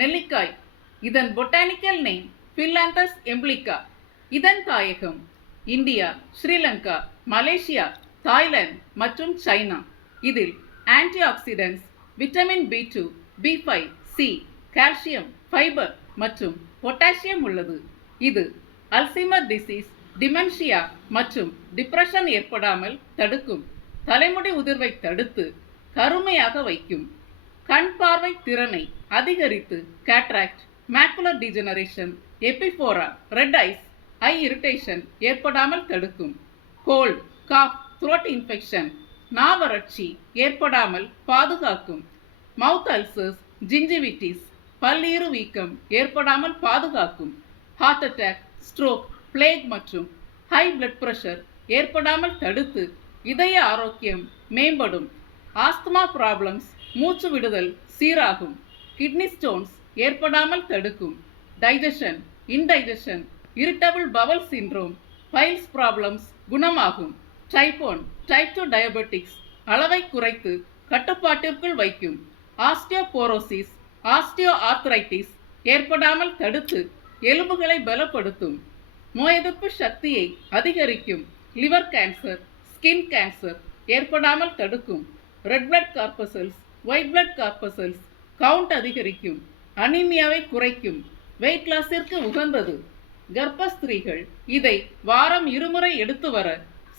நெல்லிக்காய். இதன் botanical name பில்லாந்தஸ் எம்பிலிகா. இதன் தாயகம் இந்தியா, ஸ்ரீலங்கா, மலேசியா, தாய்லாந்து மற்றும் சைனா. இதில் anti oxidants, vitamin B2, B5, C, calcium, fibre மற்றும் பொட்டாசியம் உள்ளது. இது அல்சைமர் டிசீஸ், டிமென்ஷியா மற்றும் டிப்ரெஷன் ஏற்படாமல் தடுக்கும். தலைமுடி உதிர்வை தடுத்து கருமையாக வைக்கும். கண் பார்வை திறனை அதிகரித்து cataract, macular degeneration, epiphora, red eyes, eye irritation ஏற்படாமல் தடுக்கும். கோல்ட், காஃப், த்ரோட் இன்ஃபெக்ஷன், நாவறட்சி ஏற்படாமல் பாதுகாக்கும். மவுத் அல்சர்ஸ், ஜிஞ்சிவிட்டிஸ், பல்லீறு வீக்கம் ஏற்படாமல் பாதுகாக்கும். ஹார்ட் அட்டாக், ஸ்ட்ரோக், பிளேக் மற்றும் ஹை பிளட் பிரஷர் ஏற்படாமல் தடுத்து இதய ஆரோக்கியம் மேம்படும். ஆஸ்துமா ப்ராப்ளம்ஸ், மூச்சு விடுதல் சீராகும். கிட்னி ஸ்டோன்ஸ் ஏற்படாமல் தடுக்கும். Digestion, indigestion, irritable bowel syndrome, piles problems குணமாகும். டைப் 1, டைப் 2 டயபெட்டிக்ஸ் அளவை குறைத்து கட்டுப்பாட்டிற்குள் வைக்கும். ஆஸ்டியோபோரோசிஸ், ஆஸ்டியோ ஆர்த்ரைட்டிஸ் ஏற்படாமல் தடுத்து எலும்புகளை பலப்படுத்தும். நோய் எதிர்ப்பு சக்தியை அதிகரிக்கும். லிவர் கேன்சர், ஸ்கின் கேன்சர் ஏற்படாமல் தடுக்கும். Red blood corpuscles, white blood corpuscles count அதிகரிக்கும். அனீமியாவை குறைக்கும். வெயிட் லாஸிற்கு உகந்தது. கர்ப்பஸ்திரீகள் இதை வாரம் 2 முறை எடுத்து வர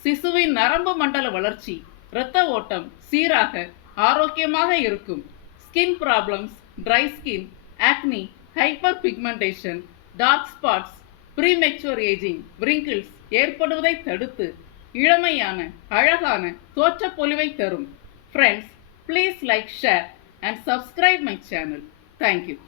சிசுவின் நரம்பு மண்டல வளர்ச்சி, இரத்த ஓட்டம் சீராக ஆரோக்கியமாக இருக்கும். Skin problems, dry skin, acne, hyperpigmentation, dark spots, premature ageing, wrinkles ஏற்படுவதை தடுத்து இளமையான அழகான தோற்றப்பொலிவை தரும். Friends, please like, share and subscribe my channel. Thank you.